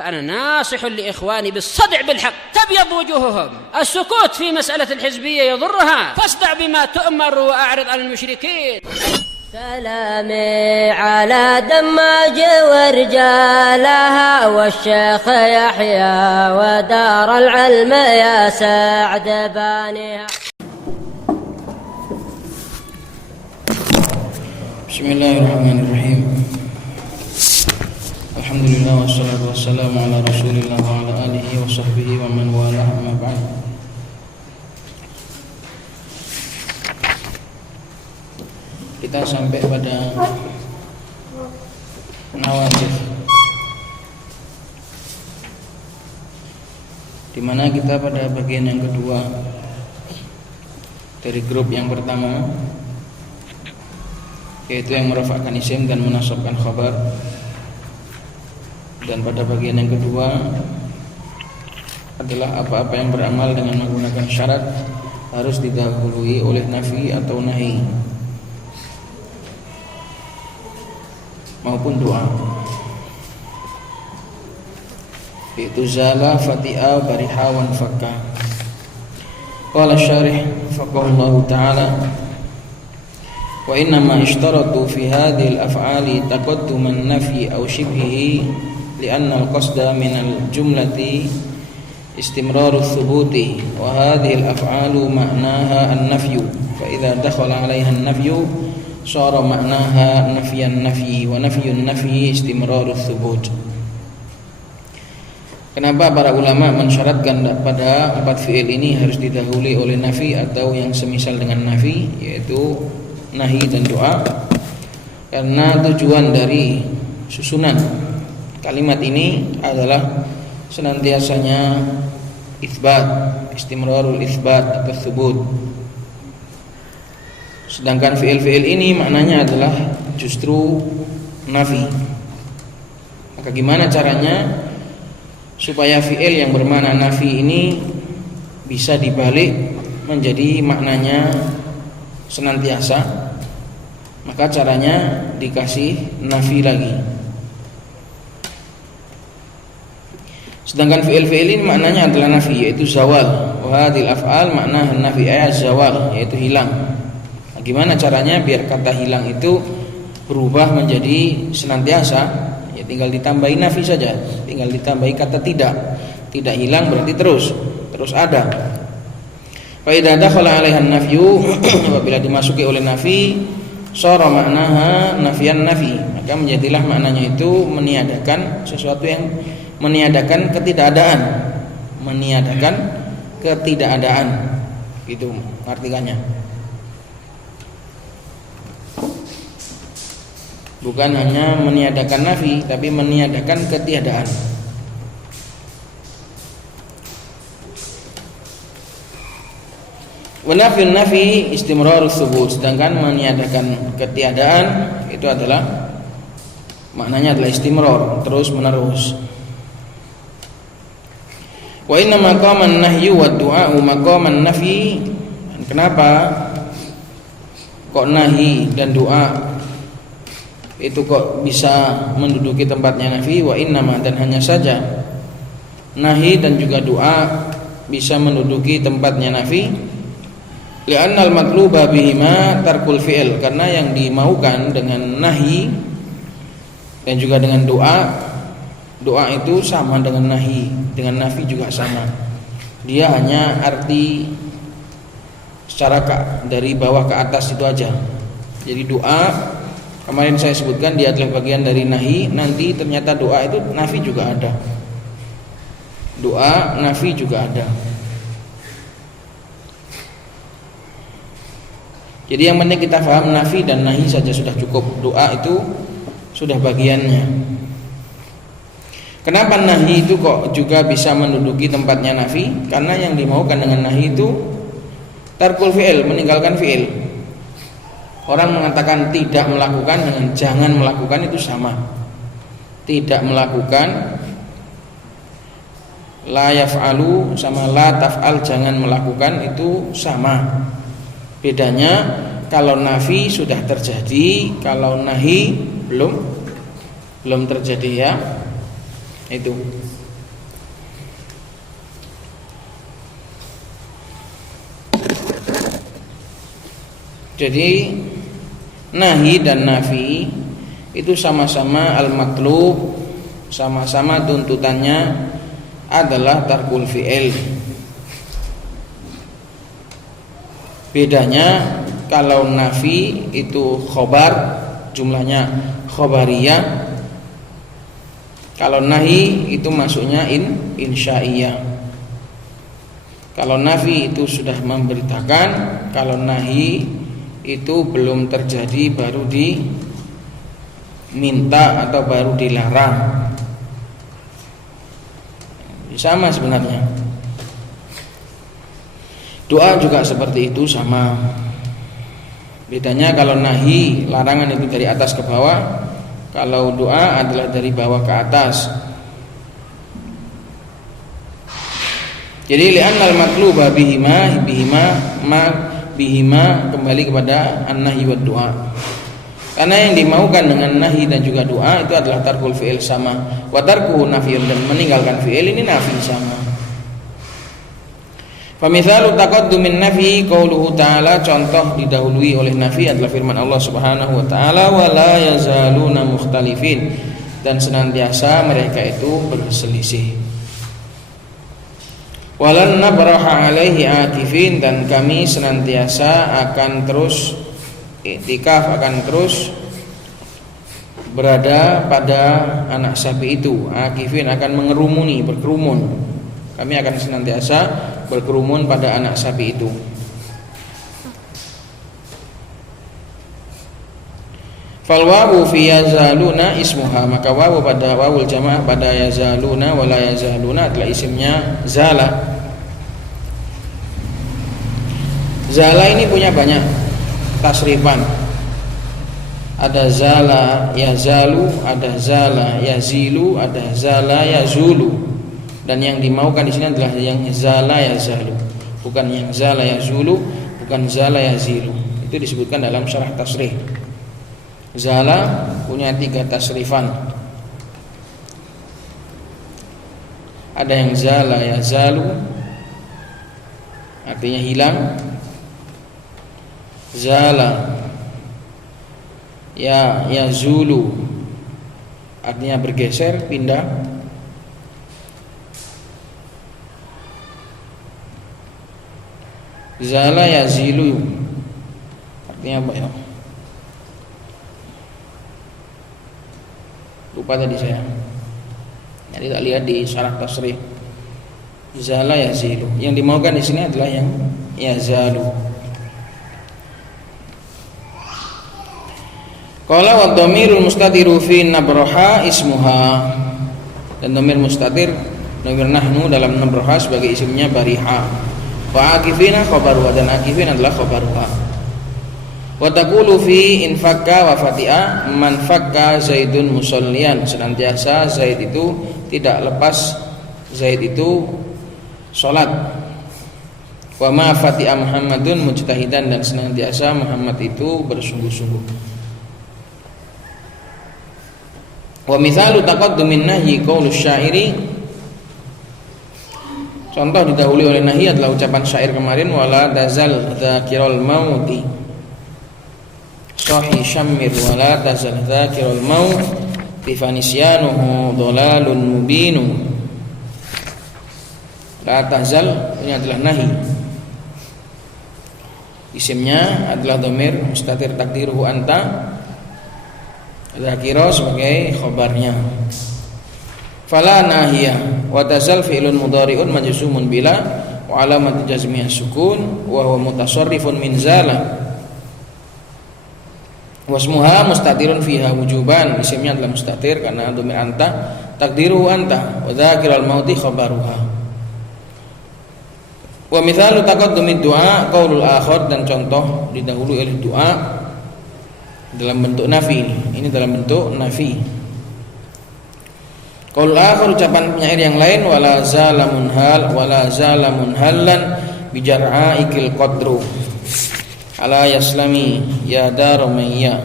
فأنا ناصح لإخواني بالصدع بالحق تبيض وجوههم. السكوت في مسألة الحزبية يضرها، فاصدع بما تؤمر وأعرض عن المشركين. سلامي على دماج ورجالها والشيخ يحيى ودار العلم يا سعد بانيها. بسم الله الرحمن الرحيم. الحمد لله والصلاة والسلام على رسول الله وعلى آله وصحبه ومن والاه أما بعد. Kita sampai pada nawasif, di mana kita pada bagian yang kedua dari grup yang pertama, yaitu yang merafa'kan isim dan menasabkan khabar. Dan pada bagian yang kedua adalah apa-apa yang beramal dengan menggunakan syarat harus didahului oleh nafi atau nahi maupun doa, yaitu zala, fati'a, bariha, wan fakka. Qala syarih faqahallahu ta'ala wa innama ishtaratu fi hadhihi al-af'ali taqaddum an-nafyi aw shibhihi li'anna al-qasda min al-jumlati istimraru thubuti wa hadhihi al-af'alu ma'naha an-nafyu fa idza dakhala 'alayha an-nafyu sara ma'naha nafyan nafyi wa nafyun nafyi istimraru thubut. Kenapa para ulama mensyaratkan pada 4 fi'il ini harus didahului oleh nafi atau yang semisal dengan nafi, yaitu nahi dan doa? Karena tujuan dari susunan kalimat ini adalah senantiasanya itsbat, istimrarul itsbat atau tsubut. Sedangkan fi'il-fi'il ini maknanya adalah justru nafi. Maka gimana caranya supaya fi'il yang bermakna nafi ini bisa dibalik menjadi maknanya senantiasa? Maka caranya dikasih nafi lagi. Sedangkan fi'il-fi'il ini maknanya adalah nafi, yaitu zawal. Wa hadhil af'al makna nafi ayat zawal, yaitu hilang. Gimana caranya biar kata hilang itu berubah menjadi senantiasa? Ya tinggal ditambahi nafi saja, tinggal ditambahi kata tidak. Tidak hilang berarti terus ada. Fa idza dakhala 'alaiha an-nafyu, apabila dimasuki oleh nafi, sara maknaha nafyan nafi, maka menjadilah maknanya itu meniadakan sesuatu yang meniadakan ketidakadaan. Meniadakan ketidakadaan. Gitu artikannya. Bukan hanya meniadakan nafi, tapi meniadakan ketiadaan. Wa nafyun nafi istimrarus tsubut, sedangkan meniadakan ketiadaan itu adalah maknanya adalah istimrar, terus menerus. Wa inna maqaman nahyi wad du'a maqaman nafi. Kenapa kok nahi dan doa itu kok bisa menduduki tempatnya nafi? Wa innama, dan hanya saja nahi dan juga doa bisa menduduki tempatnya nafi. Li'annal matluba bihima tarkul fi'il, karena yang dimaukan dengan nahi dan juga dengan doa itu sama dengan nahi, dengan nafi juga sama. Dia hanya arti secara dari bawah ke atas itu aja. Jadi doa kemarin saya sebutkan dia adalah bagian dari nahi, nanti ternyata doa itu nafi juga ada. Doa nafi juga ada. Jadi yang penting kita paham nafi dan nahi saja sudah cukup. Doa itu sudah bagiannya. Kenapa nahi itu kok juga bisa menduduki tempatnya nafi? Karena yang dimaukan dengan nahi itu tarkul fi'il, meninggalkan fi'il. Orang mengatakan tidak melakukan dengan jangan melakukan itu sama. Tidak melakukan, la yaf'alu sama la taf'al, jangan melakukan, itu sama. Bedanya kalau nafi sudah terjadi, kalau nahi belum terjadi ya. Itu. Jadi nahi dan nafi itu sama-sama al-matlub, sama-sama tuntutannya adalah tarkul fi'il. Bedanya kalau nafi itu khobar, jumlahnya khobariyah. Kalau nahi itu masuknya insya'iyah. Kalau nafi itu sudah memberitakan, kalau nahi itu belum terjadi, baru diminta atau baru dilarang. Sama sebenarnya. Doa juga seperti itu, sama. Bedanya kalau nahi, larangan itu dari atas ke bawah. Kalau doa adalah dari bawah ke atas. Jadi li'annal matluba bihima kembali kepada an-nahi wa du'a. Karena yang dimaukan dengan nahi dan juga doa itu adalah tarkul fi'il sama, wa tarkuhu nafiyun, dan meninggalkan fi'il ini nafi sama. Famithalu taqaddumin nafi qauluhu ta'ala, contoh didahului oleh nafi adalah firman Allah Subhanahu wa ta'ala, wa la yazaluna mukhtalifin, dan senantiasa mereka itu berselisih. Walan nabraha alaihi akifin, dan kami senantiasa akan terus iktikaf, akan terus berada pada anak sapi itu. Akifin akan mengerumuni, berkerumun. Kami akan senantiasa berkerumun pada anak sapi itu. Fal wawu fi yazaluna ismuha, maka wawu pada wawul jamaah pada yazaluna wala yazaluna adalah isimnya zala. Zala ini punya banyak tasrifan. Ada zala yazalu, ada zala yazilu, ada zala yazulu. Dan yang dimaukan di sini adalah yang zala yazalu, bukan yang zala yazulu, bukan zala yazilu. Itu disebutkan dalam syarah tasrih. Zala punya 3 tasrifan. Ada yang zala yazalu, artinya hilang. Zala yazulu, artinya bergeser, pindah. Zala yazilu, artinya apa ya? Lupa tadi saya. Jadi tak lihat di syarah tasrih. Zala yazilu. Yang dimaukan di sini adalah yang yazalu. Qala wa dhamirul mustatiru fi nabraha ismuha, dan dhamir mustatir, dhamir nahnu dalam nabraha sebagai isimnya bariha. Wa akifina khabaruha, dan akifin adalah khabaruha. Wa taqulu fi infakka wa fati'a man fakka zaidun musallian, senantiasa Zaid itu tidak lepas, Zaid itu salat. Wa ma fati'a Muhammadun mujtahidan, dan senantiasa Muhammad itu bersungguh-sungguh. Wa mithalu taqaddumin nahyi qaulus syairi, contoh didahului oleh nahi adalah ucapan syair kemarin, wala tazal dzakirul mauti sahi syammir, wala tazal dzakirul maut tifanisyanuhu dhalalun mubinu. La tazal ini adalah nahi, isimnya adalah dhamir mustatir takdiruhu anta, dzakira sebagai khabarnya. Fala nahiyah wa tazal fi'lun mudhari'un majzumun bila wa alamat jazmiyah sukun wa huwa mutasarrifun min zala. Wasmuha mustatirun fiha wujuban, isimnya adalah mustatir karena dhamir anta, takdiruhu anta, wa dzakiral mauti khabaruha. Wa mithalu taqaddumid du'a qaulul akhar, dan contoh didahului oleh doa dalam bentuk nafi ini dalam bentuk nafi. Qaul akhar, ucapan penyair yang lain, wala zalamun hal wala zalamun hallan bijar'aikil qadru ala yaslami ya darumayya.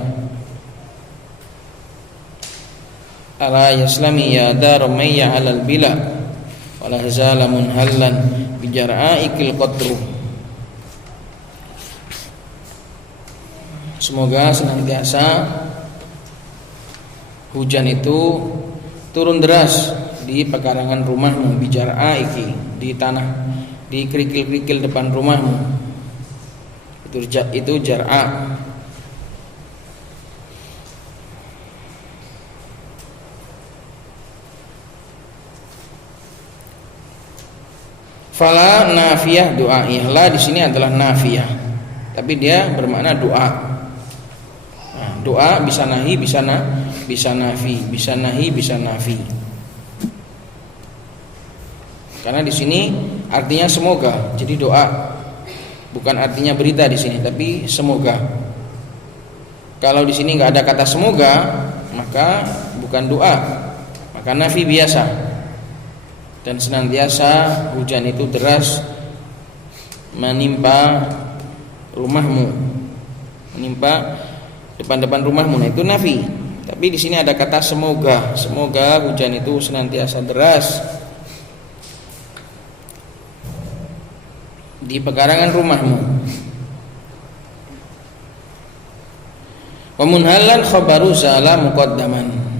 ala yaslami ya dar mayya alal bila wala zala munhallan bi jara'ikil qatru. Semoga senantiasa hujan itu turun deras di pekarangan rumahmu, bi jara'iki, di tanah, di kerikil-kerikil depan rumahmu. Itu jar'a. Fala nafiyah du'ai. La di sini adalah nafiyah, tapi dia bermakna doa. Nah, doa bisa nahi, bisa nafi, bisa nahi, bisa nafi. Karena di sini artinya semoga, jadi doa. Bukan artinya berita di sini, tapi semoga. Kalau di sini nggak ada kata semoga, maka bukan doa, maka nafi biasa. Dan senantiasa hujan itu deras menimpa rumahmu, menimpa depan-depan rumahmu. Nah, itu nafi. Tapi di sini ada kata semoga. Semoga hujan itu senantiasa deras di pekarangan rumahmu. Wa munhallan khabaru zala muqaddaman.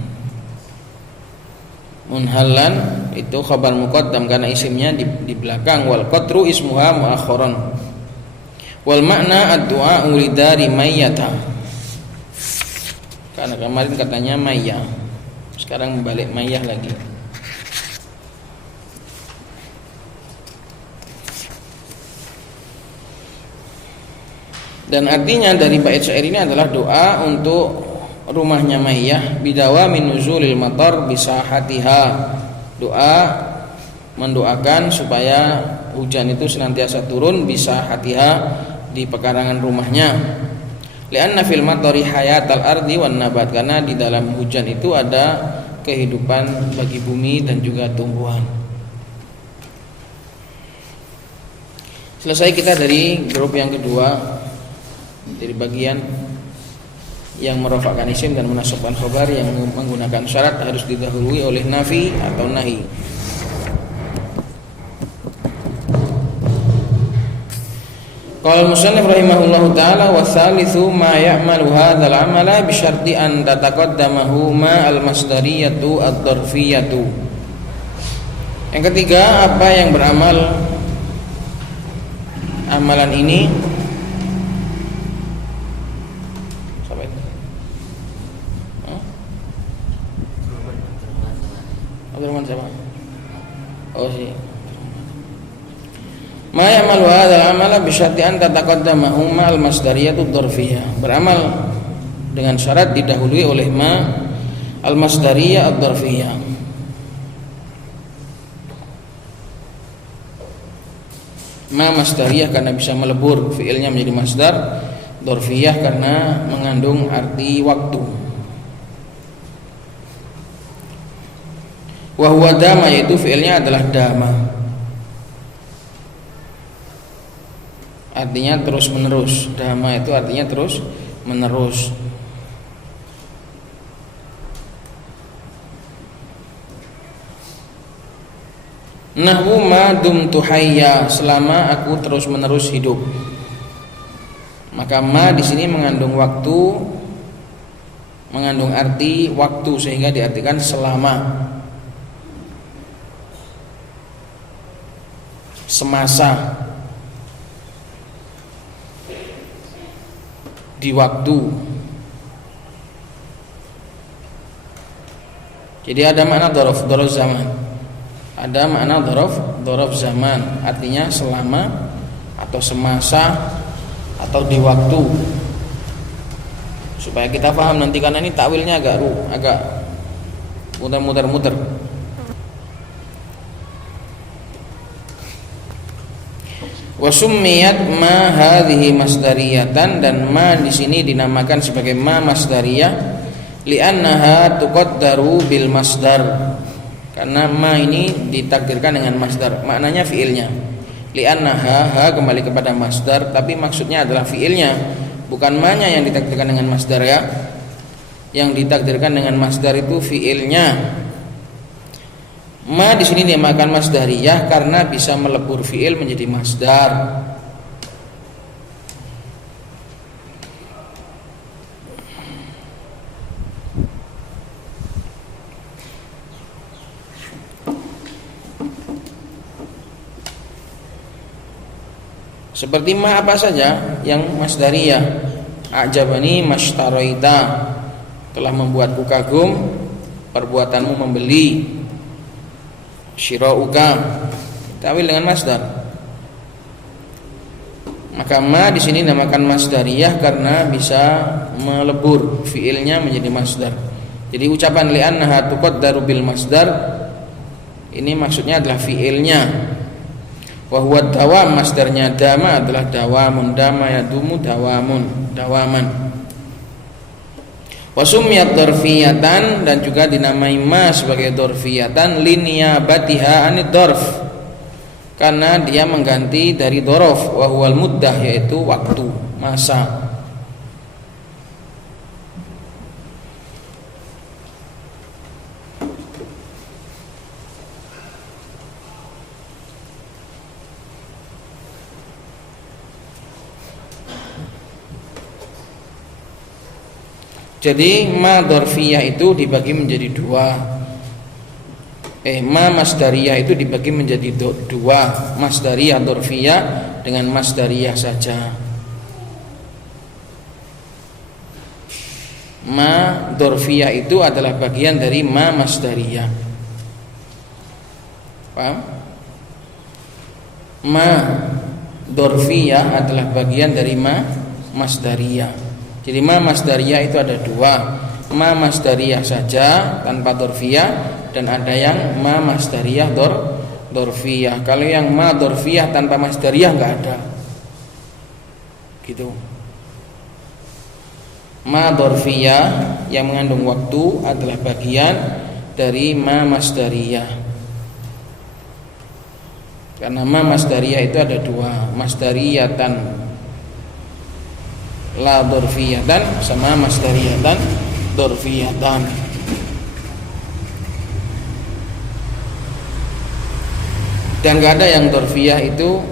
Munhallan itu khabar muqaddam karena isimnya di belakang. Wal qatru ismuha muakharan. Wal makna ad-du'a ulidari mayyata. Karena kemarin katanya mayya, sekarang balik mayyah lagi. Dan artinya dari bait syair ini adalah doa untuk rumahnya Mayyah, bidawa min nuzulil matar bisahatiha. Doa mendoakan supaya hujan itu senantiasa turun bisahatiha, di pekarangan rumahnya. Li'anna fil matari hayatal ardi wan nabat, karena di dalam hujan itu ada kehidupan bagi bumi dan juga tumbuhan. Selesai kita dari grup yang kedua, dari bagian yang merofakkan isim dan menasabkan khabar yang menggunakan syarat harus didahului oleh nafi atau nahi. Qala musannif rahimahullahu taala wa tsalitsu ma ya'malu hadzal amala bi syarti an tataqaddamahu ma al masdariyatu ad-dzarfiyatu. Yang ketiga, apa yang beramal amalan ini Abdurrahman siapa? Oh sih. Ma ya'malu hadzal amala bi syarti an tataqaddamahu ma al masdariyatu dzarfiyah. Beramal dengan syarat didahului oleh ma al masdariyah ad-dzarfiyah. Ma masdariyah karena bisa melebur fiilnya menjadi masdar, dzarfiyah karena mengandung arti waktu. Wa huwa dama, yaitu fi'ilnya adalah dama, artinya terus menerus. Dama itu artinya terus menerus. Nahwu ma dumtu hayya, selama aku terus menerus hidup. Maka ma di sini mengandung waktu, mengandung arti waktu, sehingga diartikan selama, semasa, di waktu. Jadi ada makna dhorof zaman, ada makna dhorof zaman, artinya selama atau semasa atau di waktu. Supaya kita paham nanti, karena ini takwilnya agak muter-muter. Wa summiyat ma hadhihi masdariyatan, dan ma di sini dinamakan sebagai ma masdariyah li'annaha tuqaddaru bil masdar, karena ma ini ditakdirkan dengan masdar, maknanya fiilnya. Li'annaha kembali kepada masdar, tapi maksudnya adalah fiilnya, bukan ma-nya yang ditakdirkan dengan masdar ya. yang ditakdirkan dengan masdar itu fiilnya. Ma di sini dinamakan masdariyah karena bisa melebur fiil menjadi masdar. Seperti ma apa saja yang masdariyah. A'jabani mashtaraita, telah membuatku kagum perbuatanmu membeli. Syirauka, tawil dengan masdar. Maka ma di sini dinamakan masdariyah karena bisa melebur fiilnya menjadi masdar. Jadi ucapan li'annaha tuqaddaru bil masdar ini maksudnya adalah fiilnya. Wa huwa dawam, masdarnya dama adalah dawamun, dama yadumu dawamun, dawaman. Wa summiyat dzarfiyatan, dan juga dinamai ma sebagai dzarfiyatan liniyabatiha anid dzarf, karena dia mengganti dari dzaraf. Wa huwal muddah, yaitu waktu, masa. Jadi ma dzarfiyah itu dibagi menjadi dua. Ma masdariyah itu dibagi menjadi dua, masdariyah dzarfiyah dengan masdariyah saja. Ma dzarfiyah itu adalah bagian dari ma masdariyah. Paham? Ma dzarfiyah adalah bagian dari ma masdariyah. Jadi ma masdariyah itu ada dua, ma masdariyah saja tanpa dzarfiyah, dan ada yang ma masdariyah dzarfiyah. Kalau yang ma dzarfiyah tanpa masdariyah enggak ada. Gitu. Ma dzarfiyah yang mengandung waktu adalah bagian dari ma masdariyah. Karena ma masdariyah itu ada dua, masdariyatan la dzarfiyatan sama masdariyatan dzarfiyatan. Dan gak ada yang dzarfiyah itu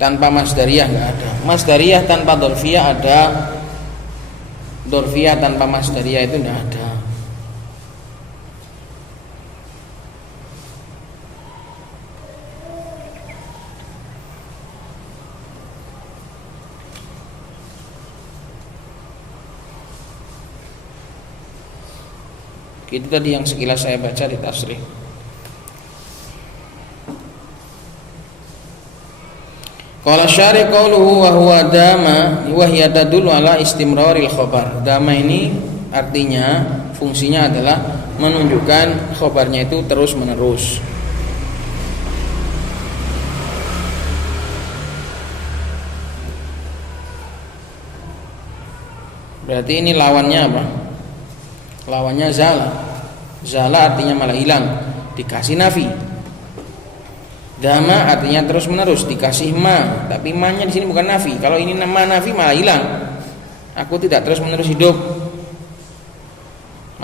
tanpa masdariyah, gak ada. Masdariyah tanpa dzarfiyah ada, dzarfiyah tanpa masdariyah itu gak ada. Itu tadi yang sekilas saya baca di tafsir. Qala syari qauluhu wa huwa dama wa hiya tadullu ala istimraril khabar. Dama ini artinya, fungsinya adalah menunjukkan khabarnya itu terus-menerus. Berarti ini lawannya apa? Lawannya zala. Zala artinya malah hilang, dikasih nafi. Dama artinya terus menerus, dikasih ma, tapi ma-nya di sini bukan nafi. Kalau ini nama nafi malah hilang. Aku tidak terus menerus hidup.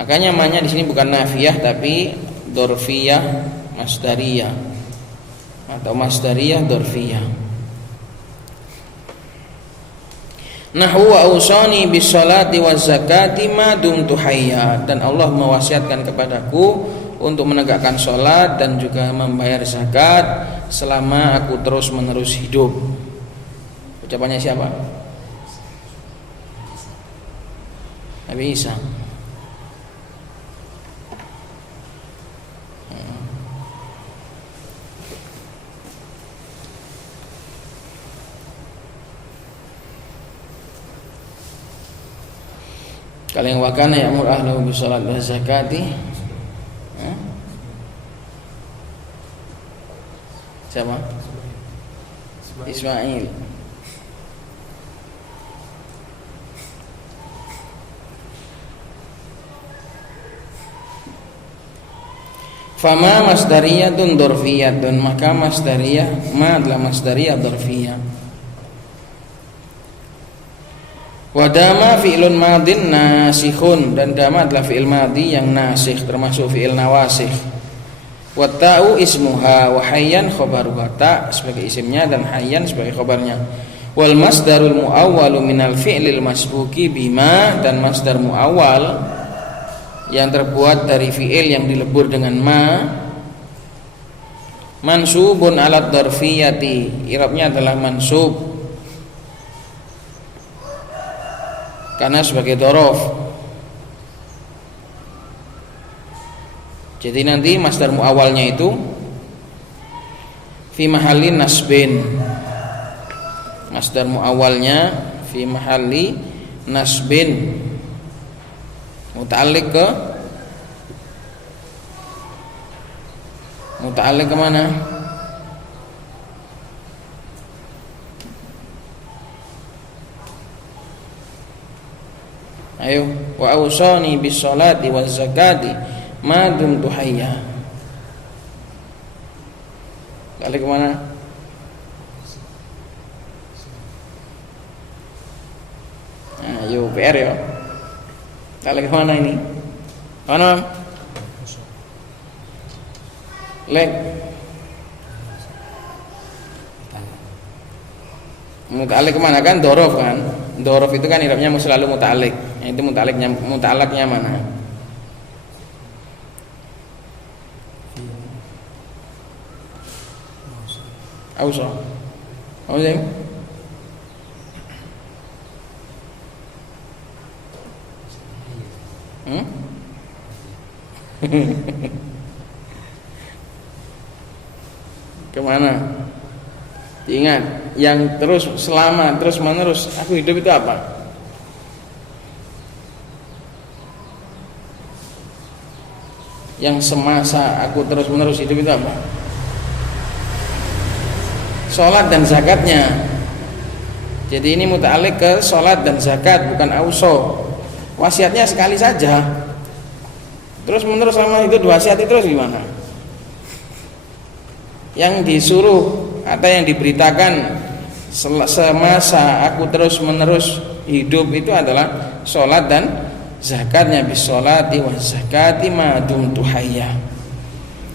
Makanya ma-nya di sini bukan nafiyah tapi dzarfiyah masdariyah atau masdariyah dzarfiyah. Nahwu wa ausani bis salati waz zakati ma dumtu hayya, dan Allah mewasiatkan kepadaku untuk menegakkan salat dan juga membayar zakat selama aku terus-menerus hidup. Ucapannya siapa? Nabi Isa. Kalau yang wakana ya'mur ahlahu bisalat wa zakati, siapa? Ismail. Fama masdariyatun dzarfiyatun, maka masdariyah ma adalah masdariyah dzarfiyah. Wadama fi'lun madin nasikhun, dan dama adalah fi'il madhi yang nasikh, termasuk fi'il nawasikh. Watta'u ismuha wa hayyan khabaruha, ta sebagai isimnya dan hayyan sebagai khabarnya. Wal masdarul muawwalu minal fi'lil masbuki bima, dan masdar muawwal yang terbuat dari fi'il yang dilebur dengan ma, mansubun alat dzarfiyati, i'rabnya adalah mansub karena sebagai dzaraf. Jadi nanti masdar muawwalnya itu fi mahalli nasbin, masdar muawwalnya fi mahalli nasbin, muta'alliq kemana? Ayo, wa awsani bis salati waz zakati ma dumtu hayya. Balik kemana? Ayo PR ya. Balik kemana ini? Mana? Lek muta'alliq kemana kan? Dzaraf kan? Dzaraf itu kan i'rabnya selalu muta'alliq. Itu muta'alliqnya mana? Ausa. Ausa. Kemana? Ingat, yang terus selama terus menerus aku hidup itu apa? Yang semasa aku terus menerus hidup itu apa? Sholat dan zakatnya. Jadi ini muta'alliq ke sholat dan zakat, bukan auso. Wasiatnya sekali saja. Terus menerus selama itu diwasiati terus gimana? Yang disuruh atau yang diberitakan semasa aku terus menerus hidup itu adalah sholat dan zakatnya, bis sholati wa zakati ma dumtu hayya.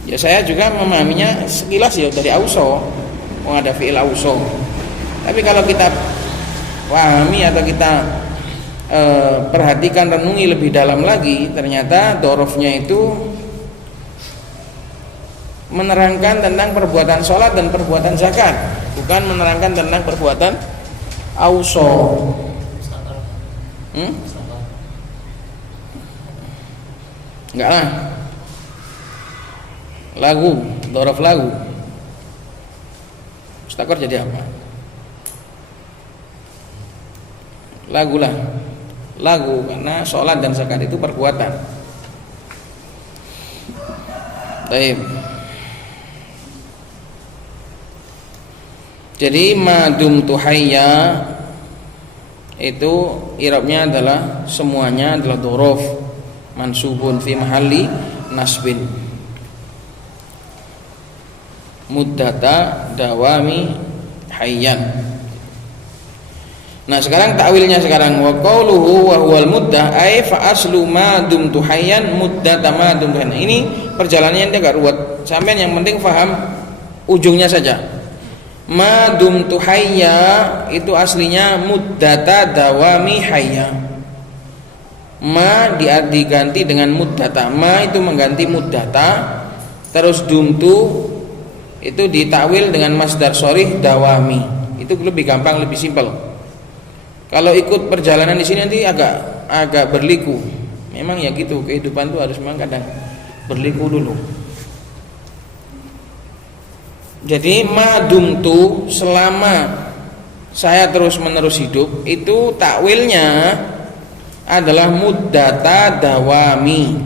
Ya saya juga memahaminya sekilas ya dari auso, ada fi'il auso. Tapi kalau kita pahami atau kita perhatikan, renungi lebih dalam lagi, ternyata dorofnya itu menerangkan tentang perbuatan sholat dan perbuatan zakat, bukan menerangkan tentang perbuatan auso. Enggak lah. Lagu, dorof lagu. Mustakor jadi apa? Lagu lah. Lagu, karena sholat dan zakat itu perbuatan. Baik. Jadi madum tuhayya itu i'rabnya adalah semuanya adalah dzaraf mansubun fi mahalli nasbin muddata dawami hayyan. Nah sekarang takwilnya sekarang, wa qauluhu wa huwal muddah ay fa aslu ma dumtu hayyan muddata ma dumtu hayyan. Ini perjalanannya agak ruwet, sampean yang penting paham ujungnya saja. Ma dumtu hayya itu aslinya muddata dawami hayya. Ma diganti dengan muddata. Ma itu mengganti muddata. Terus dumtu itu ditakwil dengan masdar sharih dawami. Itu lebih gampang, lebih simpel. Kalau ikut perjalanan di sini nanti agak berliku. Memang ya gitu, kehidupan itu harus memang kadang berliku dulu. Jadi madumtu selama saya terus menerus hidup, itu takwilnya adalah muddata dawami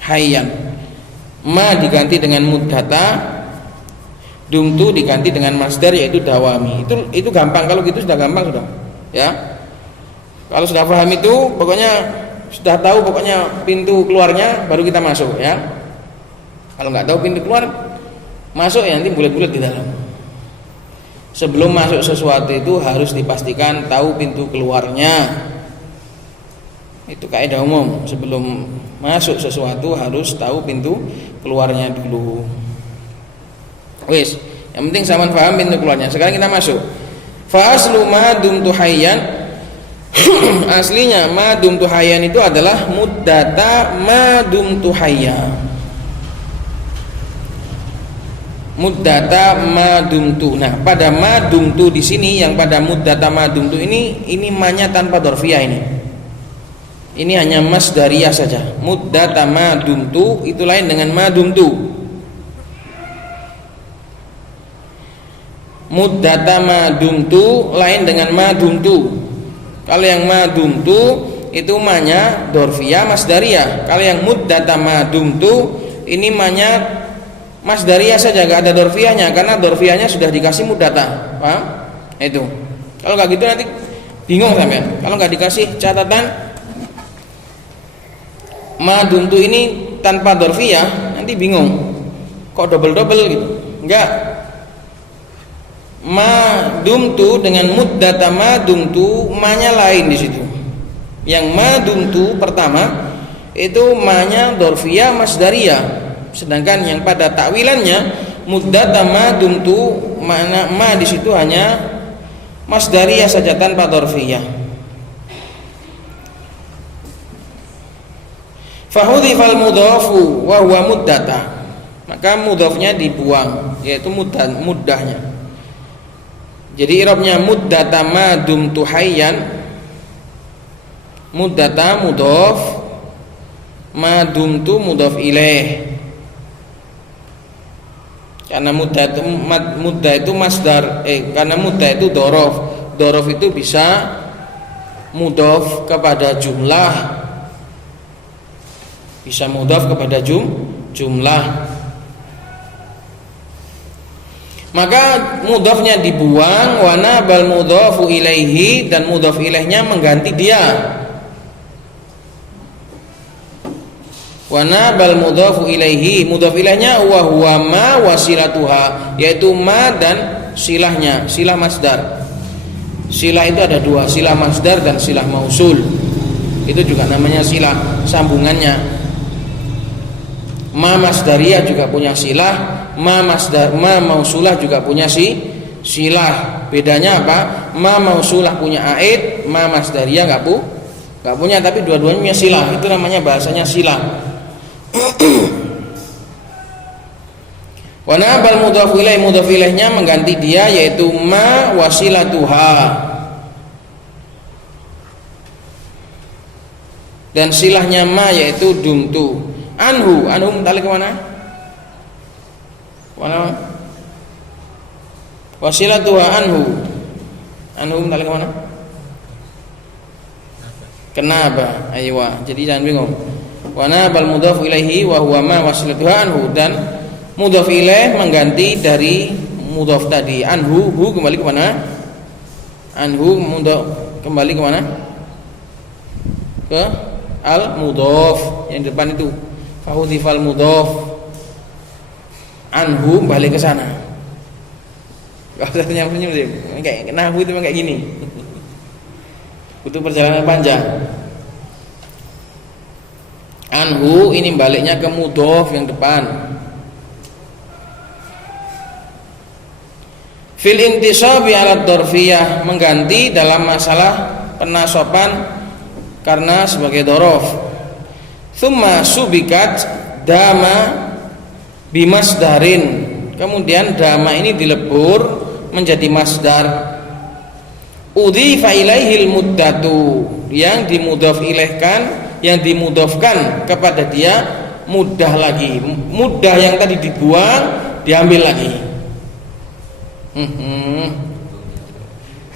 hayyan. Ma diganti dengan muddata, dumtu diganti dengan masdar yaitu dawami. Itu gampang, kalau gitu sudah gampang sudah. Ya. Kalau sudah paham itu, pokoknya sudah tahu pokoknya pintu keluarnya, baru kita masuk ya. Kalau nggak tahu pintu keluar, masuk ya nanti bulat-bulat di dalam. Sebelum masuk sesuatu itu harus dipastikan tahu pintu keluarnya. Itu kaidah umum, sebelum masuk sesuatu harus tahu pintu keluarnya dulu. Wis, yang penting sama paham pintu keluarnya. Sekarang kita masuk. Fa aslu ma dumtu hayyan. Aslinya ma dumtu hayyan itu adalah muddata ma dumtu hayya. Muddata ma dumtu. Nah, pada ma dumtu di sini, yang pada muddata ma dumtu ini ma-nya tanpa dzarfiyah ini. Ini hanya masdariyah saja. Muddata ma dumtu itu lain dengan ma dumtu. Muddata ma dumtu lain dengan ma dumtu. Kalau yang ma dumtu itu ma-nya dzarfiyah masdariyah. Kalau yang muddata ma dumtu ini ma-nya masdariyah saja, gak ada dzarfiyahnya, karena dzarfiyahnya sudah dikasih muddata. Paham? Itu. Kalau nggak gitu nanti bingung sampean. Kalau nggak dikasih catatan ma dumtu ini tanpa dzarfiyah, nanti bingung. Kok double-double gitu? Enggak. Ma dumtu dengan muddata ma dumtu, ma-nya lain di situ. Yang ma dumtu pertama itu ma-nya dzarfiyah masdariyah. Sedangkan yang pada takwilannya muddata ma dumtu, makna ma di situ hanya masdariyah saja tanpa dzarfiyah. Fahudhifal mudhafu wa huwa muddata, maka mudhafnya dibuang, yaitu muddahnya. Jadi i'rabnya muddata ma dumtu hayyan, muddata mudhaf, ma dumtu mudhaf ilaih. Karena muddah itu masdar, karena muddah itu dhorof itu bisa mudhaf kepada jumlah, bisa mudhaf kepada jumlah. Maka mudhafnya dibuang, wa nabal mudhafu ilaihi, dan mudhaf ilaihnya mengganti dia. Wa nabal mudhafu ilaihi, mudhaf ilaihnya wa huwa ma wasilatuha, yaitu ma dan silahnya, silah masdar. Silah itu ada dua, silah masdar dan silah mausul. Itu juga namanya silah sambungannya. Ma masdariyah juga punya silah, ma masdar, ma mausulah juga punya silah. Bedanya apa? Ma mausulah punya aid, ma masdariyah enggak punya, tapi dua-duanya punya silah. Itu namanya bahasanya silah. Wa nabal mudhaf ilaih, mudhaf ilaihnya mengganti dia, yaitu ma wasilatuha, dan silahnya ma yaitu dumtu. Anhu mutalik kemana? Mana? Wasilatuha anhu mutalik kemana? Kenapa? Aywa. Jadi jangan bingung. Wa nabal mudhaf ilaihi wa huwa ma wasilatuha anhu, dan mudhaf ilaih mengganti dari mudhaf tadi. Anhu, hu kembali ke mana? Anhu mudhaf kembali ke mana? Ke al mudhaf yang depan itu. Fahudhifal mudhaf anhu, balik ke sana. Enggak usah senyum-senyum sih. Kayak nahwu itu kayak gini. Butuh perjalanan panjang. Anhu ini baliknya ke mudhaf yang depan. Fil intisabi ala dzarfiyah, mengganti dalam masalah penasoban karena sebagai dzaraf. Tsumma subikat dama bimasdarin, kemudian dama ini dilebur menjadi masdar. Udhifa ilaihil muddatu, yang dimudhaf ilaihkan, yang dimudhafkan kepada dia muddah lagi. Muddah yang tadi dibuang diambil lagi.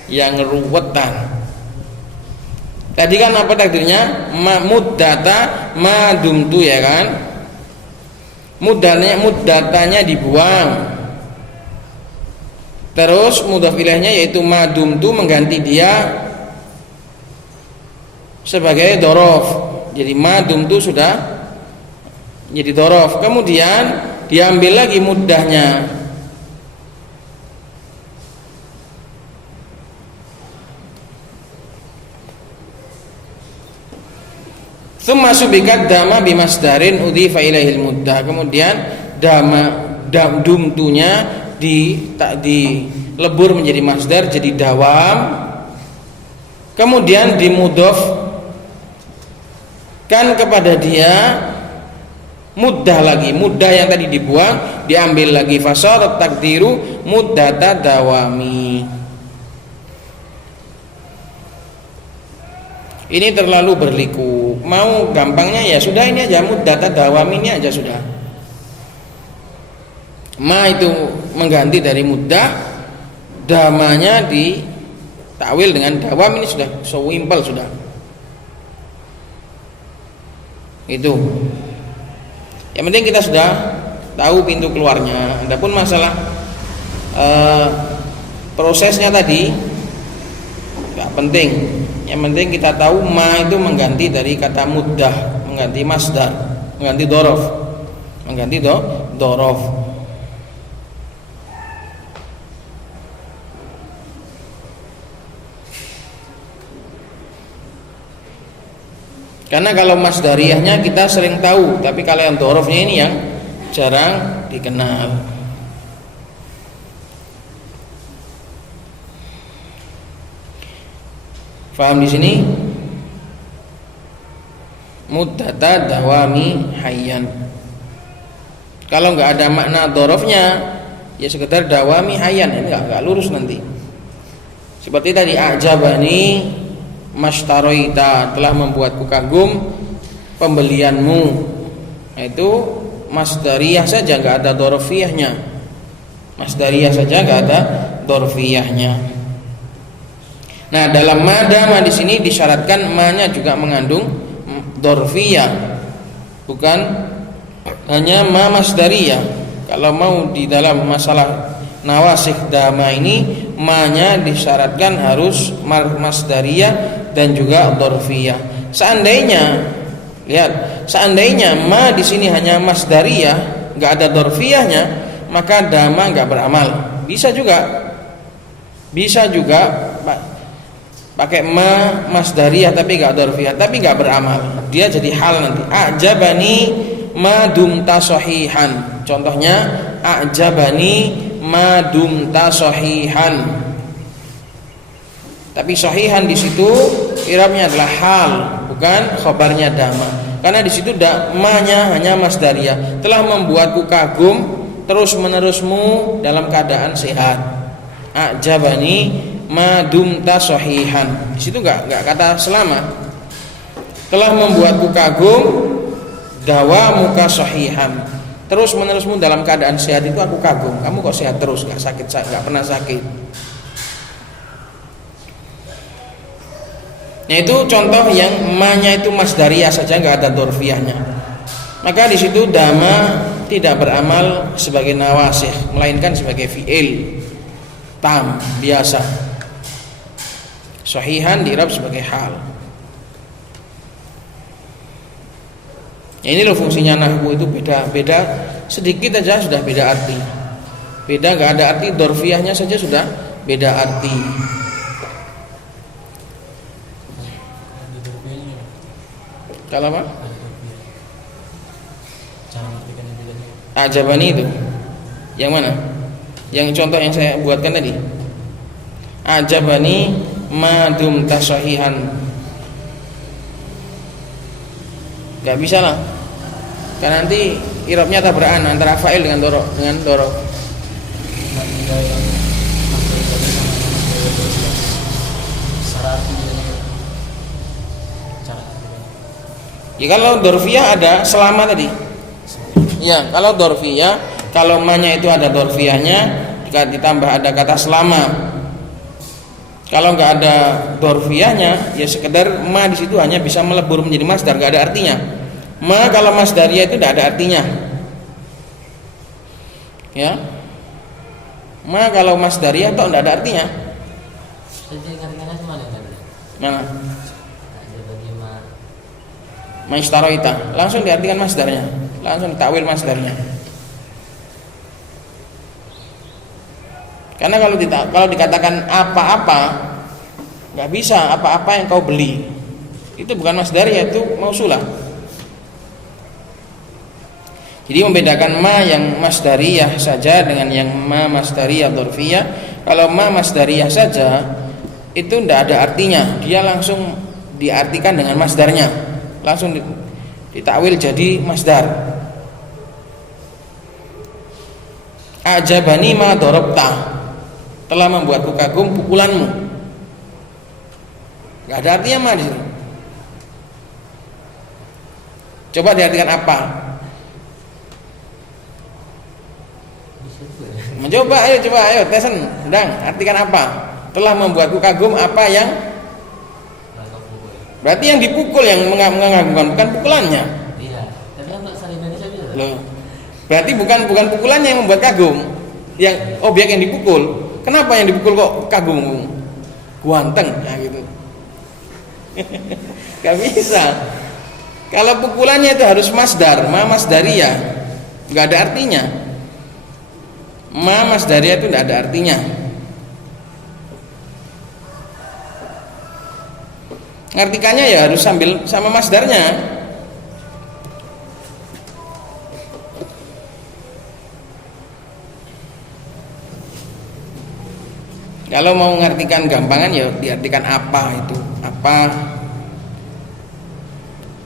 Yang ruwetan. Tadi kan apa takdirnya? Muddata ma dumtu, ya kan? Muddatanya dibuang. Terus mudhaf ilaihnya yaitu ma dumtu mengganti dia sebagai dzaraf. Jadi ma dumtu sudah jadi dzaraf. Kemudian diambil lagi muddahnya. Tsumma subikat dama bimasdarin udhifa ilaihil muddah. Kemudian dumtunya dilebur menjadi masdar jadi dawam. Kemudian dimudhof kan kepada dia muddah lagi, muddah yang tadi dibuang diambil lagi, fasarat takdiru muddata dawami. Ini terlalu berliku. Mau gampangnya ya sudah ini aja, muddata dawami ini aja sudah. Ma itu mengganti dari muddah, damanya di takwil dengan dawam, ini sudah so simple sudah. Itu. Yang penting kita sudah tahu pintu keluarnya. Adapun masalah prosesnya tadi enggak penting. Yang penting kita tahu ma itu mengganti dari kata muddah, mengganti masdar, mengganti dhorof, mengganti dhorof. Karena kalau masdariyahnya kita sering tahu, tapi kalau yang dhorofnya ini yang jarang dikenal. Paham di sini? Muddata dawami hayyan. Kalau nggak ada makna dhorofnya, ya sekedar dawami hayyan, ini nggak lurus nanti. Seperti tadi a'jabani mashtaroita, telah membuatku kagum pembelianmu. Nah, itu masdariyah saja, nggak ada dhorofiyahnya. Masdariyah saja nggak ada dhorofiyahnya. Nah, dalam madama di sini disyaratkan ma-nya juga mengandung dhorfiyah, bukan hanya ma masdariyah. Kalau mau di dalam masalah nawasikh dama ini, ma-nya disyaratkan harus masdariyah dan juga dhorfiyah. Seandainya lihat, seandainya ma di sini hanya masdariyah, nggak ada dhorfiyahnya, maka dama nggak beramal. Bisa juga pakai ma masdariyah tapi enggak dhorfiyah, tapi enggak beramal, dia jadi hal nanti. A'jabani ma dumta sahihan. Contohnya a'jabani ma dumta sahihan. Tapi sahihan di situ i'rabnya adalah hal, bukan khabarnya dama. Karena di situ ma-nya hanya masdariyah, telah membuatku kagum terus-menerusmu dalam keadaan sehat. A'jabani ma dumta sahihan. Di situ enggak kata selama. Telah membuatku kagum dawamuka sahihan. Terus menerusmu dalam keadaan sehat itu aku kagum. Kamu kok sehat terus, enggak sakit, enggak pernah sakit. Nah, itu contoh yang ma-nya itu masdariyah saja, enggak ada dhorfiyahnya. Maka di situ dama tidak beramal sebagai nawasikh, melainkan sebagai fi'il tam biasa. Sahihan di'rab sebagai hal. Ya, ini loh fungsinya nahwu itu beda sedikit aja sudah beda arti. Beda enggak ada arti, dhorfiyahnya saja sudah beda arti. Kalau apa? A'jabani itu. Yang mana? Yang contoh yang saya buatkan tadi. A'jabani ma dumta sahihan. Gak bisa lah, karena nanti i'rabnya tabrakan antara fa'il dengan dhorof. Ya, kalau dhorfiyah ada selama tadi. Ya, kalau dhorfiyah, kalau ma-nya itu ada dhorfiyahnya, ditambah ada kata selama. Kalau nggak ada dhorfiyahnya, ya sekedar ma di situ hanya bisa melebur menjadi masdar, nggak ada artinya. Ma kalau masdariyah itu tidak ada artinya. Ya, ma kalau masdariyah itu tidak ada artinya. Mana? Maistaroita, langsung diartikan masdarnya, langsung ditakwil masdarnya. Karena kalau dikatakan apa-apa, nggak bisa apa-apa yang kau beli. Itu bukan masdariyah, itu mausulah. Jadi membedakan ma yang masdariyah saja dengan yang ma masdariyah dzarfiyah. Kalau ma masdariyah saja itu tidak ada artinya, dia langsung diartikan dengan masdarnya, langsung ditakwil jadi masdar. Ajabani ma darabta, telah membuatku kagum pukulanmu. Gak ada artinya ma di sini. Coba diartikan apa? Mencoba, ayo tesen, sedang artikan apa? Telah membuatku kagum apa yang? Berarti yang dipukul yang mengagumkan, bukan pukulannya. Iya, tapi untuk bahasa Indonesia bisa. Loh. Berarti bukan pukulannya yang membuat kagum, yang objek yang dipukul. Kenapa yang dipukul kok kagum? Guanteng, ya gitu. Gak bisa. Kalau pukulannya itu harus masdar, ma masdariyah, nggak ada artinya. Ma masdariyah itu nggak ada artinya. Ngartikannya ya harus sambil sama masdarnya. Kalau mau mengartikan gampangan ya diartikan apa itu,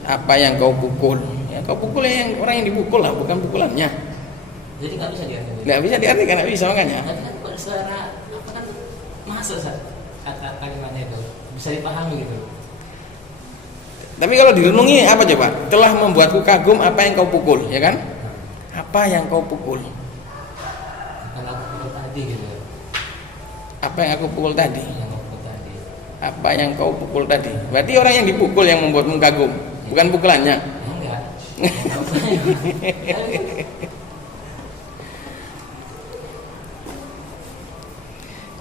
apa yang kau pukul. Ya kau pukul yang orang yang dipukul lah, bukan pukulannya. Jadi nggak bisa diartikan. Nggak bisa diartikan, nggak bisa makanya. Tapi kan suara apa kan masuk kata kalimatnya itu bisa dipahami gitu. Tapi kalau direnungi apa coba? Telah membuatku kagum apa yang kau pukul, ya kan? Apa yang kau pukul? Kalau aku pukul tadi gitu. Apa yang aku pukul tadi? Yang aku pukul tadi. Apa yang kau pukul tadi? Berarti orang yang dipukul yang membuatmu kagum, bukan pukulannya. Enggak.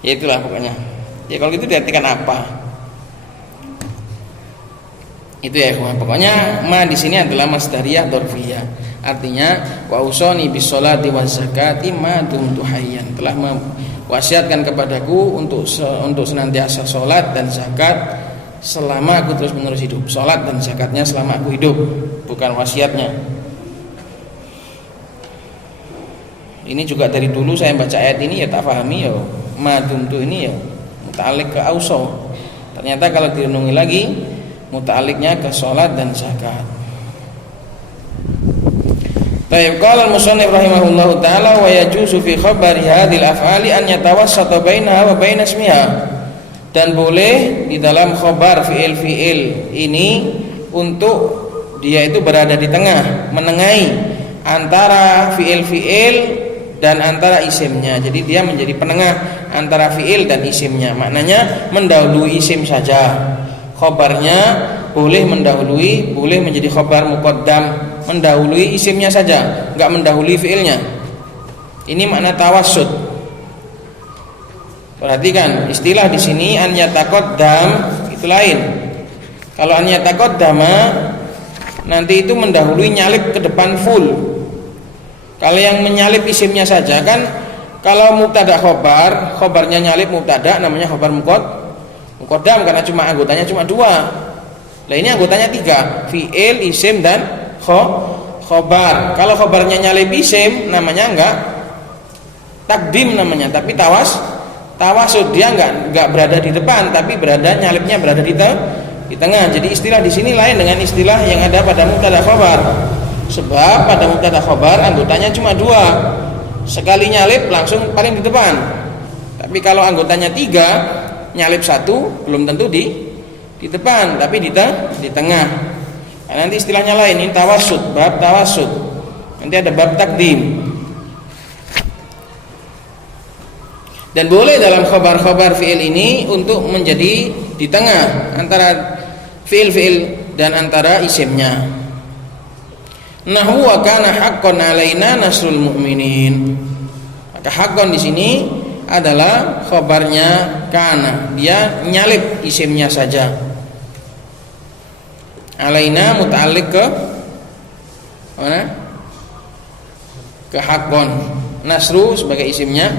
Ya itulah pokoknya. Ya kalau gitu diartikan apa? Itu ya pokoknya ma di sini adalah masdariyah dzarfiyah. Artinya wa usoni bis sholati waz zakati ma dumtu hayyan. Telah mewasiatkan kepadaku untuk senantiasa salat dan zakat selama aku terus-menerus hidup. Salat dan zakatnya selama aku hidup, bukan wasiatnya. Ini juga dari dulu saya baca ayat ini ya tak pahami ya ma dumtu ini ya muta'alliq ke auso. Ternyata kalau direnungi lagi muta'alliqnya ke salat dan zakat. Tayyib qala al-musannif rahimahullahu taala wa yajuzu fi khabari hadhil af'ali an yatawassata bainaha wa bain ismiha. Dan boleh di dalam khabar fi'il ini untuk dia itu berada di tengah, menengahi antara fi'il dan antara isimnya. Jadi dia menjadi penengah antara fi'il dan isimnya. Maknanya mendahului isim saja. Khabarnya boleh mendahului, boleh menjadi khabar muqaddam, mendahului isimnya saja, enggak mendahului fi'ilnya. Ini makna tawassut. Perhatikan, istilah di sini an yataqaddam itu lain. Kalau an yataqaddama nanti itu mendahului nyalip ke depan full. Kalau yang menyalip isimnya saja kan, kalau mubtada khobarnya nyalip mubtada namanya khobar muqaddam karena cuma anggotanya cuma dua. Nah ini anggotanya tiga, fi'il, isim dan khobar. Kalau khobarnya nyalip isim namanya enggak takdim namanya, tapi tawasud, dia enggak berada di depan, tapi nyalipnya berada di tengah. Jadi istilah di sini lain dengan istilah yang ada pada mubtada khobar. Sebab pada mubtada khobar anggotanya cuma dua, sekali nyalip langsung paling di depan. Tapi kalau anggotanya tiga, nyalip satu belum tentu di depan, tapi di tengah. Nah, nanti istilahnya lain, ini tawassud, bab tawassud. Nanti ada bab takdim. Dan boleh dalam khabar-khabar fi'il ini untuk menjadi di tengah antara fi'il dan antara isimnya. Nahwu wa kana haqqan alaina nasrul mu'minin. Maka haqqan di sini adalah khabarnya kana, dia nyalip isimnya saja. Alaina muta'alliq ke mana? Ke haqqan. Nasru sebagai isimnya,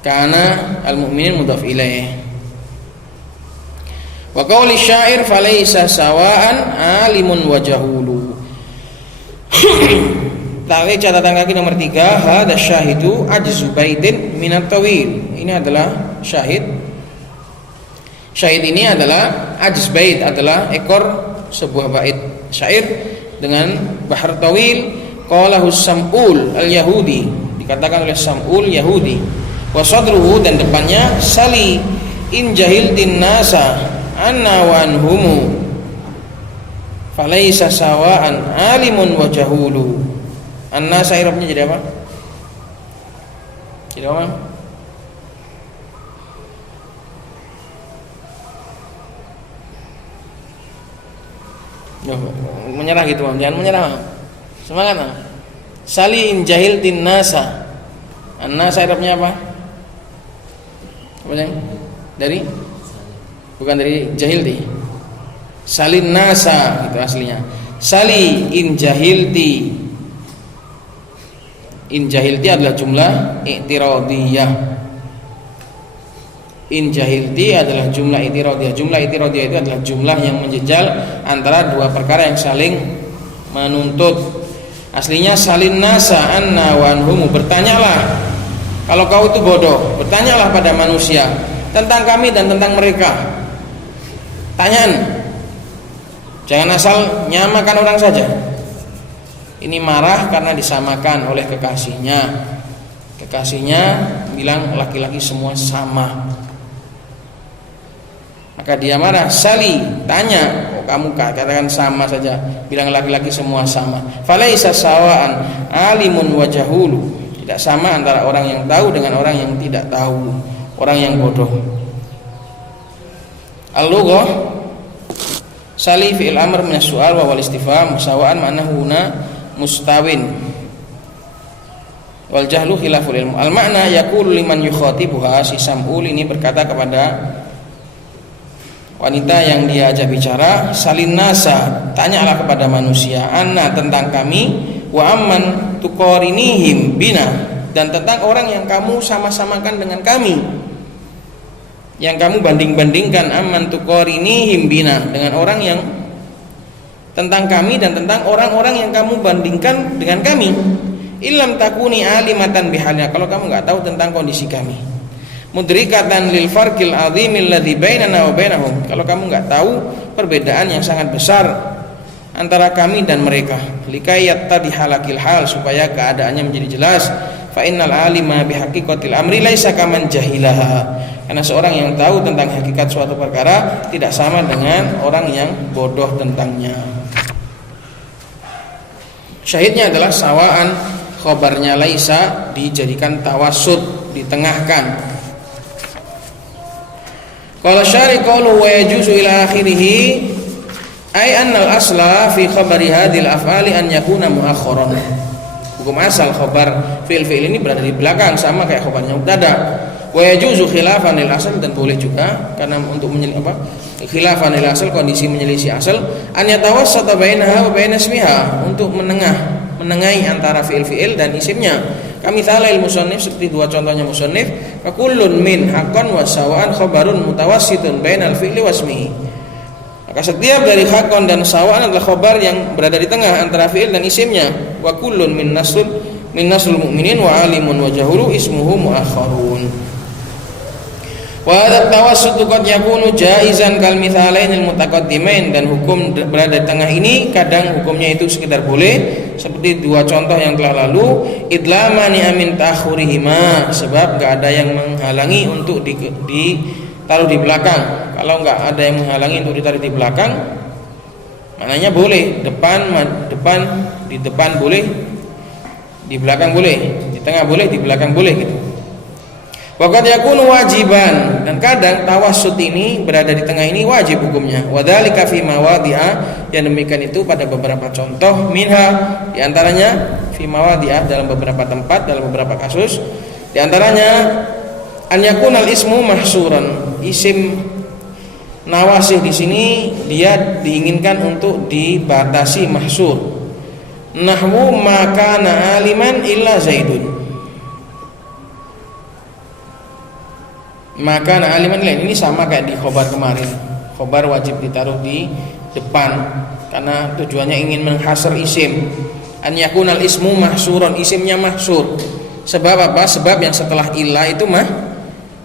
kana al-mu'minin mudhaf ilaih. Wa qauli syair falaysa sawa'an alimun wa jahulu. Tarik catatan kaki nomor 3, hadza syahidu ajzu baitin minat tawil. Ini adalah syahid. Syahid ini adalah ajz bait, adalah ekor sebuah bait syair dengan bahar tawil. Qalahu Sam'ul al-Yahudi, dikatakan oleh Sam'ul Yahudi. Wa sadruhu, dan depannya, sali in jahiltin nasa anna wa anhumu falaisa sawa'an alimun wa jahulu. An-nasa irabnya jadi apa? Jadi apa? Menyerah gitu, jangan menyerah. Semangat. Salin jahiltin nasa. An-nasa irabnya apa? Apa yang? Dari? Bukan dari jahilti. Salin nasa itu aslinya. Sali in jahilti. In jahilti adalah jumlah i'tiradiyah. In jahilti adalah jumlah i'tiradiyah. Jumlah i'tiradiyah itu adalah jumlah yang menjejal antara dua perkara yang saling menuntut. Aslinya salin nasa anna wa anhumu, bertanyalah kalau kau itu bodoh, bertanyalah pada manusia tentang kami dan tentang mereka. Tanyaan, jangan asal nyamakan orang saja. Ini marah karena disamakan oleh kekasihnya. Kekasihnya bilang laki-laki semua sama, maka dia marah. Sali, tanya, oh kamu katakan sama saja, bilang laki-laki semua sama. Falaisa sawaan alimun wa jahulu, tidak sama antara orang yang tahu dengan orang yang tidak tahu, orang yang bodoh. Al-lughah, sali fi'il amr min as-su'al wa wal istifham sawaan ma'nahu huna mustawin wal jahlu khilaful ilmu. Al makna yaqulu liman yukhatibuha, si Sam'ul ini berkata kepada wanita yang diajak bicara, salin nasa, tanyalah kepada manusia, anna, tentang kami, wa amman tuqarinihim bina, dan tentang orang yang kamu sama-samakan dengan kami, yang kamu banding-bandingkan, amman tuqarinihim bina, dengan orang yang tentang kami dan tentang orang-orang yang kamu bandingkan dengan kami. Illam takuni alimatan bihalnya, kalau kamu enggak tahu tentang kondisi kami. Mudrikatan lil farqil azimil ladzi bainana wa bainahum, kalau kamu enggak tahu perbedaan yang sangat besar antara kami dan mereka. Likayat tadi halakil hal, supaya keadaannya menjadi jelas. Fa innal alima bihaqiqatil amri laisa kaman jahilaha, karena seorang yang tahu tentang hakikat suatu perkara tidak sama dengan orang yang bodoh tentangnya. Syahidnya adalah sawaan, khobarnya laisa dijadikan tawassut, ditengahkan. Qala syari qalu wa yajuzu ila akhirih ay anna al-asla fi khabari hadhil af'ali an yakuna muakharan. Hukum asal khabar fi'il ini berada di belakang, sama kayak khabarnya mubtada. Wa yajuzu khilafan lil asal, dan boleh juga karena untuk khilafan lil asal, kondisi menyelisih asal, an yatawassata bainaha wa bain ismiha, untuk menengahi antara fi'il dan isimnya. Kami thalil musannif, seperti dua contohnya musannif, fa kullun min haqqan wa sawa'an khabarun mutawassitun bainal fi'li wasmihi. Maka setiap dari haqqan dan sawa'an adalah khabar yang berada di tengah antara fi'il dan isimnya. Wa kullun min nasul mu'minin wa alimun wa jahulu ismuhu mu'akharun. Wa hadha tawassutu qad yakunu jaizan kal mithalainil mutaqaddimain, dan hukum berada di tengah ini kadang hukumnya itu sekedar boleh, seperti dua contoh yang telah lalu. Idlamani amin ta'khurihima, sebab enggak ada yang menghalangi untuk ditaruh di belakang. Kalau enggak ada yang menghalangi untuk ditaruh di belakang, maknanya boleh. Di depan boleh, di belakang boleh, di tengah boleh, di belakang boleh gitu. Waqad yakunu wajiban, dan kadang tawassut ini berada di tengah ini wajib hukumnya. Wadzalika fi mawadhi'a, yang demikian itu pada beberapa contoh, minha, di antaranya fi mawadhi'a, dalam beberapa tempat, dalam beberapa kasus. Di antaranya an yakunal ismu mahsuran, isim nawasih di sini dia diinginkan untuk dibatasi, mahsur. Nahwu makana aliman illa zaidun, maka aliman lain, ini sama kayak di khobar kemarin. Khobar wajib ditaruh di depan karena tujuannya ingin menghasar isim. An yakunal ismu mahsuron, isimnya mahsur. Sebab apa? Sebab yang setelah ilah itu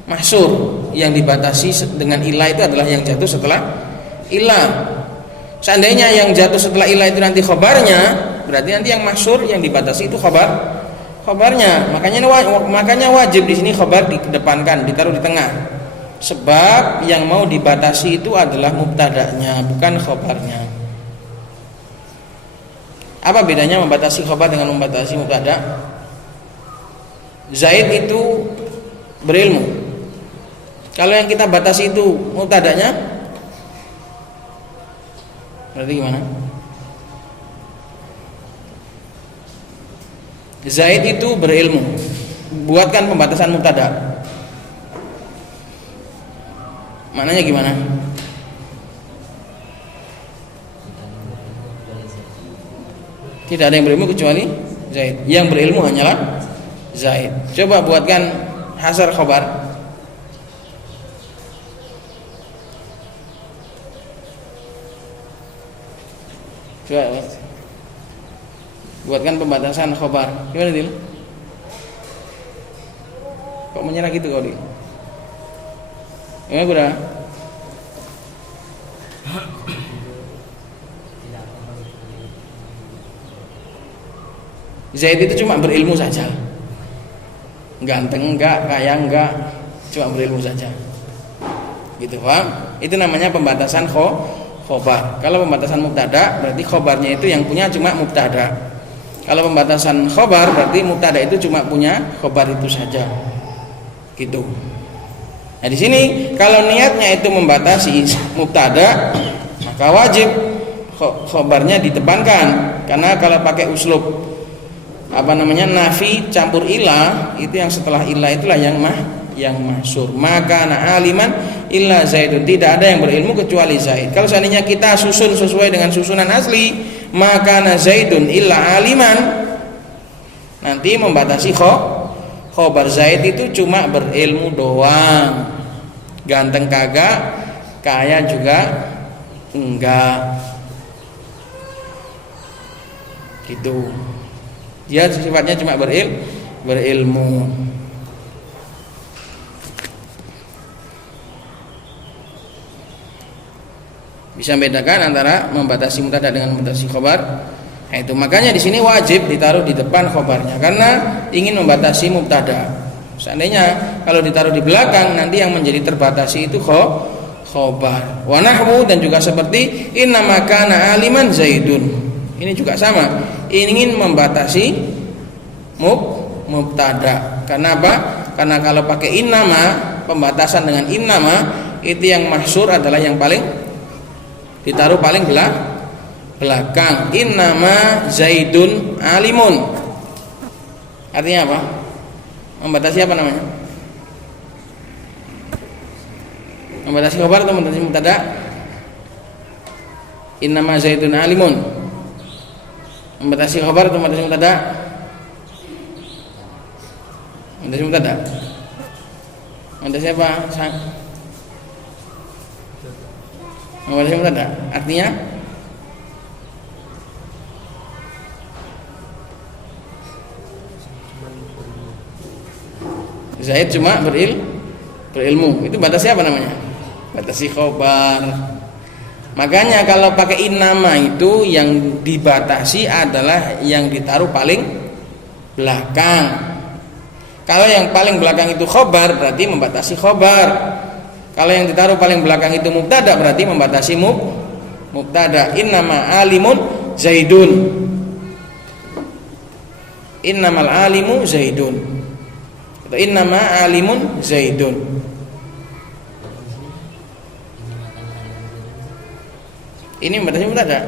mahsur. Yang dibatasi dengan ilah itu adalah yang jatuh setelah ilah. Seandainya yang jatuh setelah ilah itu nanti khobarnya, berarti nanti yang mahsur yang dibatasi itu khobarnya. Makanya wajib di sini khobar dikedepankan, ditaruh di tengah. Sebab yang mau dibatasi itu adalah mubtada'nya, bukan khobarnya. Apa bedanya membatasi khobar dengan membatasi mubtada'? Zaid itu berilmu. Kalau yang kita batasi itu mubtada'nya, berarti gimana? Zaid itu berilmu. Buatkan pembatasan mubtada'. Maknanya gimana? Tidak ada yang berilmu kecuali Zaid. Yang berilmu hanyalah Zaid. Coba buatkan hasar khobar. Coba buatkan pembatasan khobar. Gimana Dil? Kok menyerah gitu kau Dil? Gimana kuda? Zaid itu cuma berilmu saja. Ganteng enggak, kaya enggak, cuma berilmu saja. Gitu, paham? Itu namanya pembatasan khobar. Kalau pembatasan mubtada, berarti khobarnya itu yang punya cuma mubtada. Kalau pembatasan khobar, berarti mubtada itu cuma punya khobar itu saja. Gitu. Nah, di sini kalau niatnya itu membatasi mubtada, maka wajib khobarnya ditebankan. Karena kalau pakai uslub nafi campur ilah, itu yang setelah ilah itulah yang mahsur. Maka aliman illa Zaidun, tidak ada yang berilmu kecuali Zaid. Kalau seandainya kita susun sesuai dengan susunan asli, maka Zaidun illa aliman, nanti membatasi khobar. Zaid itu cuma berilmu doang, ganteng kagak, kaya juga enggak, gitu. Dia sifatnya cuma berilmu. Bisa membedakan antara membatasi mubtada dengan membatasi khobar. Nah, itu makanya di sini wajib ditaruh di depan khobarnya karena ingin membatasi mubtada. Seandainya kalau ditaruh di belakang, nanti yang menjadi terbatasi itu khobar. Wa nahwu, dan juga seperti innama kana aliman Zaidun. Ini juga sama, ingin membatasi mubtada. Karena apa? Karena kalau pakai innama, pembatasan dengan innama, itu yang mahsur adalah yang paling ditaruh paling belakang. Innama Zaidun alimun. Artinya apa? Membatasi apa namanya? Membatasi khabar atau membatasi mubtada? Innama Zaidun alimun. Membatasi khabar atau membatasi mubtada? Membatasi mubtada. Membatasi apa? Membatasi mubtada. Artinya Zaid cuma berilmu. Itu batasi apa namanya? Batasi khabar. Makanya kalau pakai innama itu yang dibatasi adalah yang ditaruh paling belakang. Kalau yang paling belakang itu khobar, berarti membatasi khobar. Kalau yang ditaruh paling belakang itu mubtada, berarti membatasi mubtada. Innama alimun Zaidun. Innamal alimu Zaidun. Atau innama alimun Zaidun. Ini membatasi mubtada.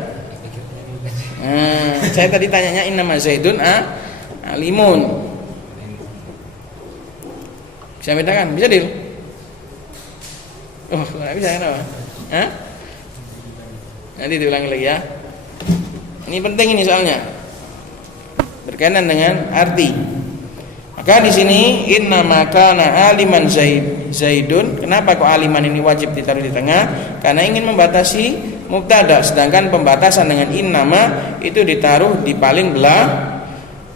Saya tadi tanyanya innama Zaidun alimun. Bisa bedakan? Bisa Dil? Oh, nggak bisa kenapa? Nanti diulangi lagi ya. Ini penting ini soalnya berkaitan dengan arti. Maka di sini innama kana aliman Zaidun. Kenapa kok aliman ini wajib ditaruh di tengah? Karena ingin membatasi mubtada, sedangkan pembatasan dengan innama itu ditaruh di paling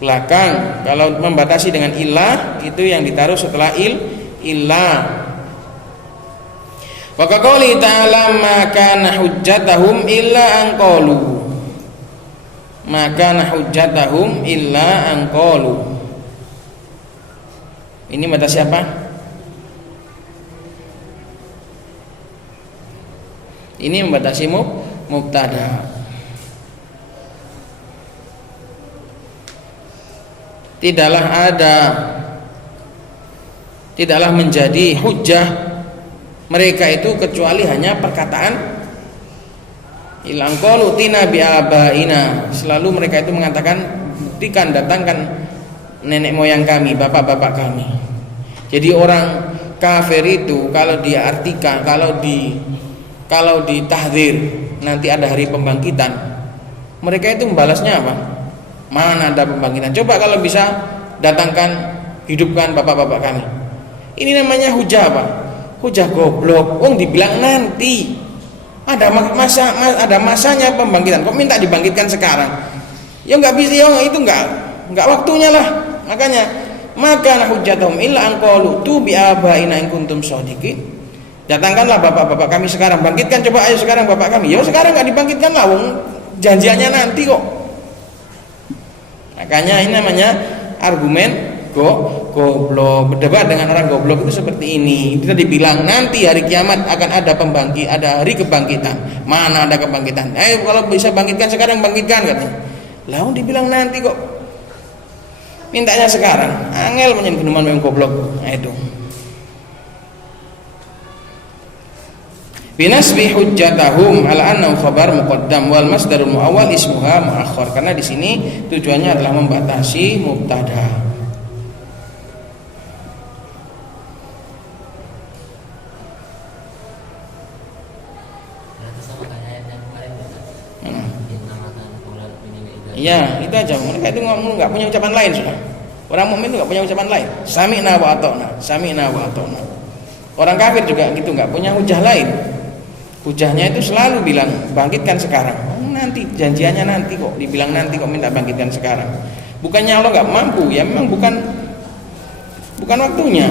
belakang. Kalau membatasi dengan illah itu yang ditaruh setelah illah. Wa qali ta'ala ma kana hujjatahum illa an qalu. Ma kana hujjatahum illa an qalu. Ini batasi apa? Ini membatasi mubtada. Tidaklah menjadi hujjah mereka itu kecuali hanya perkataan ilang qalu tina bi abaina. Selalu mereka itu mengatakan, buktikan, datangkan nenek moyang kami, bapak-bapak kami. Jadi orang kafir itu kalau diartikan, kalau ditahdzir nanti ada hari pembangkitan, mereka itu membalasnya apa? Mana ada pembangkitan? Coba kalau bisa datangkan, hidupkan bapak-bapak kami. Ini namanya hujah apa? Hujah goblok. Wong dibilang nanti ada masanya pembangkitan. Kok minta dibangkitkan sekarang? Ya nggak bisa, ya itu nggak waktunya lah. Makanya maka hujjatuhum illa an qalu tu bi abaina in kuntum shadiqin. Datangkanlah bapak-bapak kami sekarang, bangkitkan coba ayo sekarang bapak kami. Ya sekarang nggak dibangkitkan lah, wong janjiannya nanti kok. Makanya ini namanya argumen goblok. Berdebat dengan orang goblok itu seperti ini. Kita dibilang nanti hari kiamat akan ada ada hari kebangkitan. Mana ada kebangkitan? Ayo kalau bisa bangkitkan sekarang, bangkitkan katanya. Lah dibilang nanti kok. Mintanya sekarang. Angel menyen genuman memang goblok. Itu. Binasbi hujjatahum ala annahu khabar muqaddam wal masdarul muawwal ismuha muakhkhar. Karena di sini tujuannya adalah membatasi mubtada. Iya, itu aja. Mereka itu nggak punya ucapan lain sudah. Orang mukmin itu nggak punya ucapan lain. Sami'na wa ata'na, sami'na wa ata'na. Orang kafir juga gitu, nggak punya hujah lain. Hujahnya itu selalu bilang bangkitkan sekarang. Nanti janjiannya nanti kok, dibilang nanti kok minta bangkitkan sekarang. Bukannya Allah nggak mampu, ya memang bukan waktunya.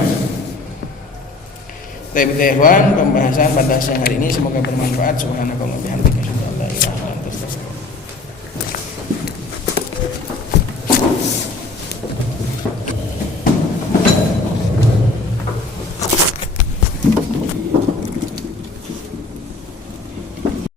Tapi ikhwan, pembahasan pada siang hari ini semoga bermanfaat. Subhanakallahumma wa bihamdika.